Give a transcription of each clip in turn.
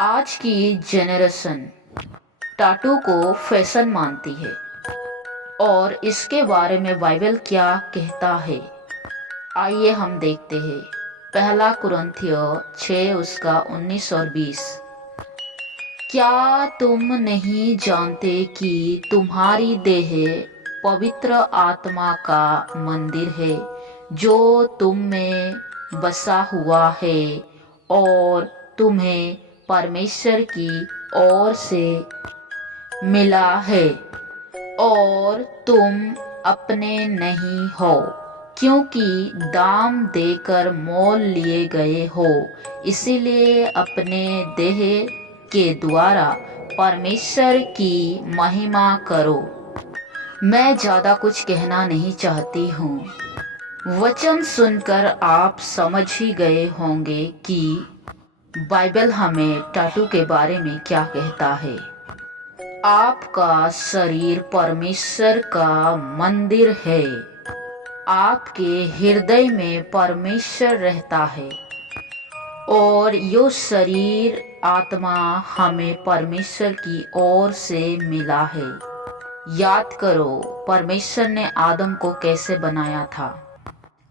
आज की जेनरेशन टाटू को फैशन मानती है और इसके बारे में बाइबल क्या कहता है। आइए हम देखते हैं। पहला कुरिन्थियो 6 उसका 19 और 20। क्या तुम नहीं जानते कि तुम्हारी देह पवित्र आत्मा का मंदिर है जो तुम में बसा हुआ है और तुम्हें परमेश्वर की ओर से मिला है और तुम अपने नहीं हो क्योंकि दाम देकर मोल लिए गए हो। इसीलिए अपने देह के द्वारा परमेश्वर की महिमा करो। मैं ज़्यादा कुछ कहना नहीं चाहती हूँ। वचन सुनकर आप समझ ही गए होंगे कि बाइबल हमें टाटू के बारे में क्या कहता है। आपका शरीर परमेश्वर का मंदिर है। आपके हृदय में परमेश्वर रहता है और यो शरीर आत्मा हमें परमेश्वर की ओर से मिला है। याद करो परमेश्वर ने आदम को कैसे बनाया था।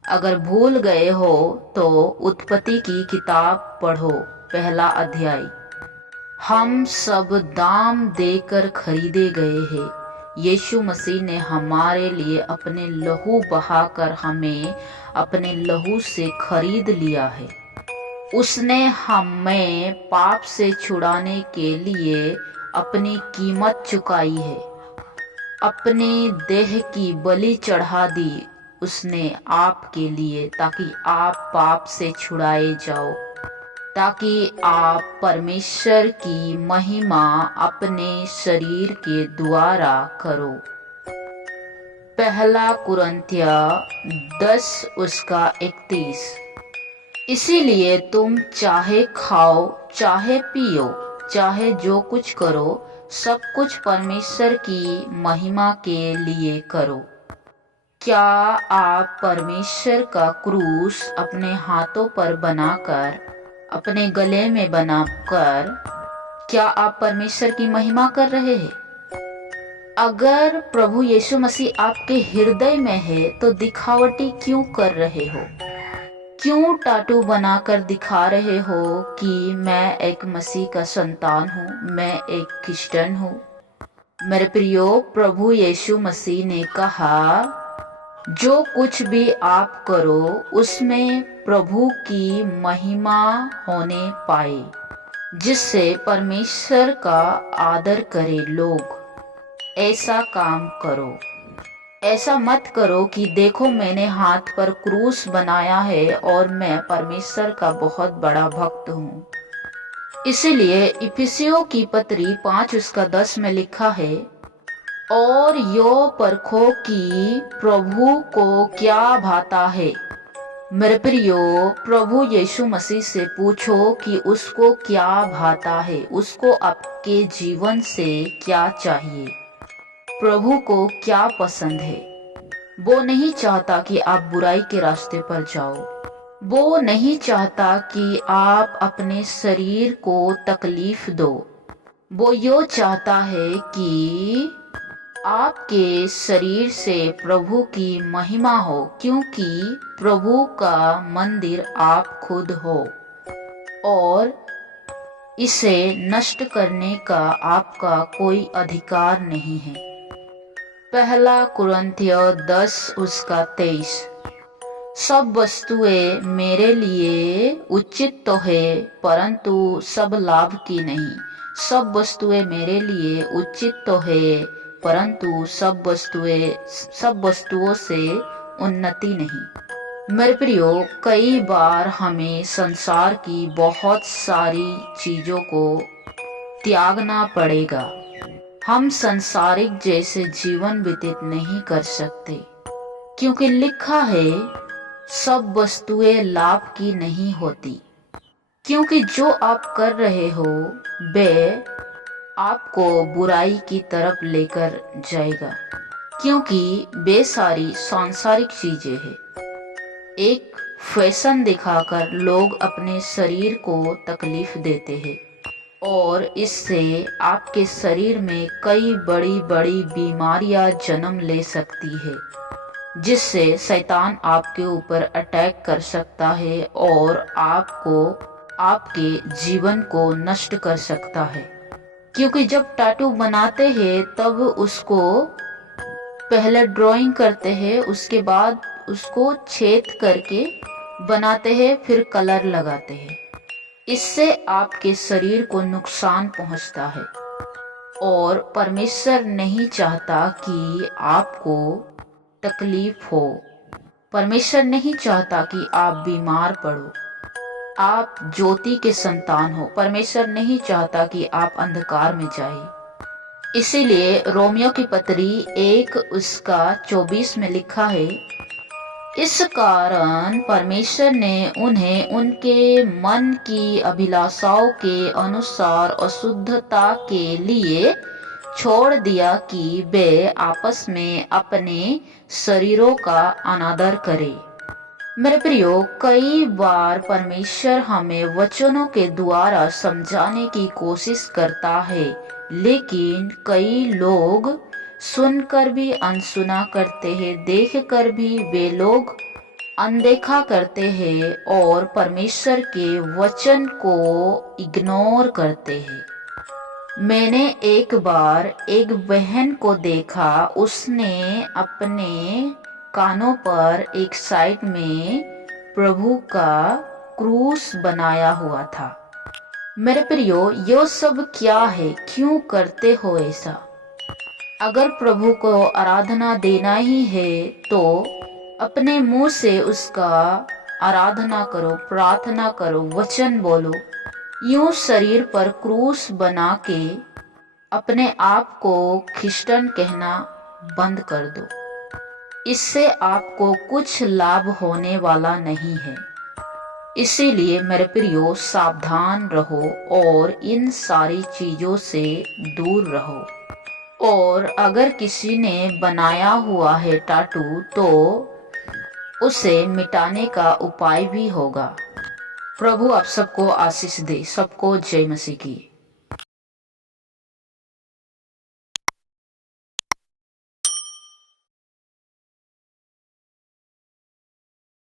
अगर भूल गए हो तो उत्पत्ति की किताब पढ़ो, पहला अध्याय। हम सब दाम देकर खरीदे गए हैं। यीशु मसीह ने हमारे लिए अपने लहू बहाकर हमें अपने लहू से खरीद लिया है। उसने हमें पाप से छुड़ाने के लिए अपनी कीमत चुकाई है। अपनी देह की बलि चढ़ा दी उसने आपके लिए, ताकि आप पाप से छुड़ाए जाओ, ताकि आप परमेश्वर की महिमा अपने शरीर के द्वारा करो। पहला कुरिन्थियो 10 उसका 31। इसीलिए तुम चाहे खाओ चाहे पियो चाहे जो कुछ करो, सब कुछ परमेश्वर की महिमा के लिए करो। क्या आप परमेश्वर का क्रूस अपने हाथों पर बनाकर, अपने गले में बनाकर, क्या आप परमेश्वर की महिमा कर रहे हैं? अगर प्रभु यीशु मसीह आपके हृदय में है तो दिखावटी क्यों कर रहे हो? क्यों टाटू बनाकर दिखा रहे हो कि मैं एक मसीह का संतान हूँ, मैं एक क्रिश्चियन हूँ? मेरे प्रियो, प्रभु यीशु मसीह ने कहा जो कुछ भी आप करो उसमें प्रभु की महिमा होने पाए, जिससे परमेश्वर का आदर करे लोग। ऐसा काम करो। ऐसा मत करो कि देखो मैंने हाथ पर क्रूस बनाया है और मैं परमेश्वर का बहुत बड़ा भक्त हूँ। इसलिए इफिसियों की पत्री 5 उसका 10 में लिखा है, और यो परखो कि प्रभु को क्या भाता है। मेरे प्रियो, प्रभु यीशु मसीह से पूछो कि उसको क्या भाता है, उसको आपके जीवन से क्या चाहिए, प्रभु को क्या पसंद है। वो नहीं चाहता कि आप बुराई के रास्ते पर जाओ। वो नहीं चाहता कि आप अपने शरीर को तकलीफ दो। वो यो चाहता है कि आपके शरीर से प्रभु की महिमा हो, क्योंकि प्रभु का मंदिर आप खुद हो और इसे नष्ट करने का आपका कोई अधिकार नहीं है। पहला कुरिन्थियो 10 उसका 23। सब वस्तुएं मेरे लिए उचित तो है, परंतु सब लाभ की नहीं। सब वस्तुएं मेरे लिए उचित तो है, परंतु सब वस्तुओं से उन्नति नहीं। मेरे प्रियो, कई बार हमें संसार की बहुत सारी चीजों को त्यागना पड़ेगा। हम संसारिक जैसे जीवन व्यतीत नहीं कर सकते, क्योंकि लिखा है सब वस्तुएं लाभ की नहीं होती। क्योंकि जो आप कर रहे हो वे आपको बुराई की तरफ लेकर जाएगा, क्योंकि वे सारी सांसारिक चीजें हैं। एक फैशन दिखाकर लोग अपने शरीर को तकलीफ देते हैं। और इससे आपके शरीर में कई बड़ी बड़ी बीमारियां जन्म ले सकती है, जिससे शैतान आपके ऊपर अटैक कर सकता है और आपको आपके जीवन को नष्ट कर सकता है। क्योंकि जब टैटू बनाते हैं तब उसको पहले ड्राइंग करते हैं, उसके बाद उसको छेद करके बनाते हैं, फिर कलर लगाते हैं। इससे आपके शरीर को नुकसान पहुंचता है और परमेश्वर नहीं चाहता कि आपको तकलीफ हो। परमेश्वर नहीं चाहता कि आप बीमार पड़ो। आप ज्योति के संतान हो। परमेश्वर नहीं चाहता कि आप अंधकार में जाए। इसीलिए रोमियो की पत्री 1:24 में लिखा है, इस कारण परमेश्वर ने उन्हें उनके मन की अभिलाषाओं के अनुसार अशुद्धता के लिए छोड़ दिया कि वे आपस में अपने शरीरों का अनादर करें। मेरे प्रियो, कई बार परमेश्वर हमें वचनों के द्वारा समझाने की कोशिश करता है, लेकिन कई लोग सुनकर भी अनसुना करते हैं, देखकर भी वे लोग अनदेखा करते हैं और परमेश्वर के वचन को इग्नोर करते हैं। मैंने एक बार एक बहन को देखा, उसने अपने कानों पर एक साइड में प्रभु का क्रूस बनाया हुआ था। मेरे प्रियो, ये सब क्या है? क्यों करते हो ऐसा? अगर प्रभु को आराधना देना ही है तो अपने मुंह से उसका आराधना करो, प्रार्थना करो, वचन बोलो। यूं शरीर पर क्रूस बना के अपने आप को क्रिश्चियन कहना बंद कर दो। इससे आपको कुछ लाभ होने वाला नहीं है। इसीलिए मेरे प्रियो, सावधान रहो और इन सारी चीजों से दूर रहो। और अगर किसी ने बनाया हुआ है टैटू तो उसे मिटाने का उपाय भी होगा। प्रभु आप सबको आशीष दे। सबको जय मसीह की।